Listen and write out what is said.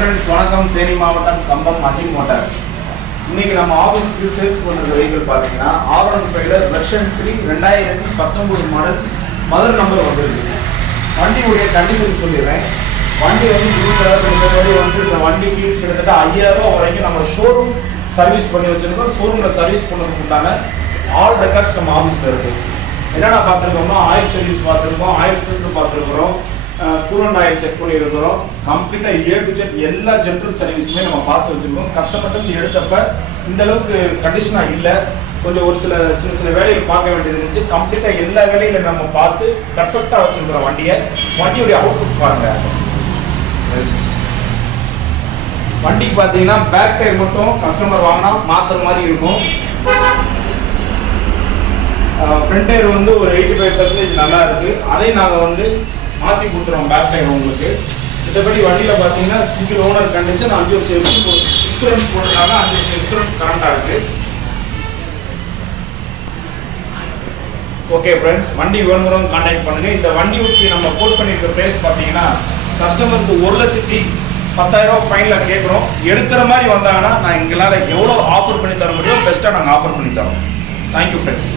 Friends, வணக்கம். தேனி மாவட்டம் கம்பம் Azim Motors. இன்னைக்கு நம்ம ஆஃபீஸ்க்கு சேல்ஸ் பண்ணுற வெஹிக்கிள் பார்த்தீங்கன்னா R15 version 3 2019 model mother number வந்துருக்கு. வண்டியுடைய கண்டிஷன் சொல்லிடுறேன். வண்டி வந்து ப்ளூ கலர் இந்த மாதிரி வந்து இந்த வண்டிக்கு கிட்டத்தட்ட 5000 ரூபா வரைக்கும் நம்ம ஷோரூம் சர்வீஸ் பண்ணி வச்சுருக்கோம். ஷோரூமில் சர்வீஸ் பண்ணதுக்கு உண்டான ஆல் ரெக்கார்ட்ஸ் நம்ம ஆஃபீஸில் இருக்குது. என்னென்ன பார்த்துருக்கோம்னா ஆயில் சர்வீஸ் பார்த்துருக்கோம், ஆயில் ஃபில்டர் பார்த்துருக்குறோம், கூலண்ட் ஆயில் செக் பண்ணியிருக்கிறோம். கம்ப்ளீட்டாக A to Z எல்லா ஜென்ரல் சர்வீஸுமே நம்ம பார்த்து வச்சுருக்கோம். கஸ்டமர்ட்டு எடுத்தப்ப இந்த அளவுக்கு கண்டிஷனாக இல்லை. கொஞ்சம் ஒரு சின்ன வேலைகள் பார்க்க வேண்டியது இருந்துச்சு. கம்ப்ளீட்டாக எல்லா வேலையில நம்ம பார்த்து பர்ஃபெக்டாக வச்சுருக்கிறோம் வண்டியுடைய அவுட்புட் பாருங்க. வண்டிக்கு பார்த்தீங்கன்னா பேக் டயர் மட்டும் கஸ்டமர் வாங்கினா மாற்றுற மாதிரி இருக்கும். ஃப்ரண்ட் டயர் வந்து ஒரு 85% நல்லா இருக்குது. அதையும் நாங்கள் வந்து மாற்றி கொடுத்துருவோம் பேக் டயர் உங்களுக்கு. மற்றபடி வண்டியில் பார்த்தீங்கன்னா சிங்கிள் ஓனர் கண்டிஷன், 5 வருஷம் இன்சூரன்ஸ் போட்டுருக்காங்க. 5 வருஷம் இன்சூரன்ஸ் கரண்டாக இருக்குது. ஓகே ஃப்ரெண்ட்ஸ், வண்டி வேணுங்கிறவங்க கான்டாக்ட் பண்ணுங்கள். இந்த வண்டி ஊற்றி நம்ம கோட் பண்ணியிருக்க ப்ரைஸ் பார்த்தீங்கன்னா கஸ்டமருக்கு 1,10,000 ரூபா ஃபைனில் கேட்குறோம். எடுக்கிற மாதிரி வந்தாங்கன்னா நான் எங்களால் எவ்வளோ ஆஃபர் பண்ணி தர முடியும் பெஸ்ட்டாக நாங்கள் ஆஃபர் பண்ணி தரோம். Thank you friends.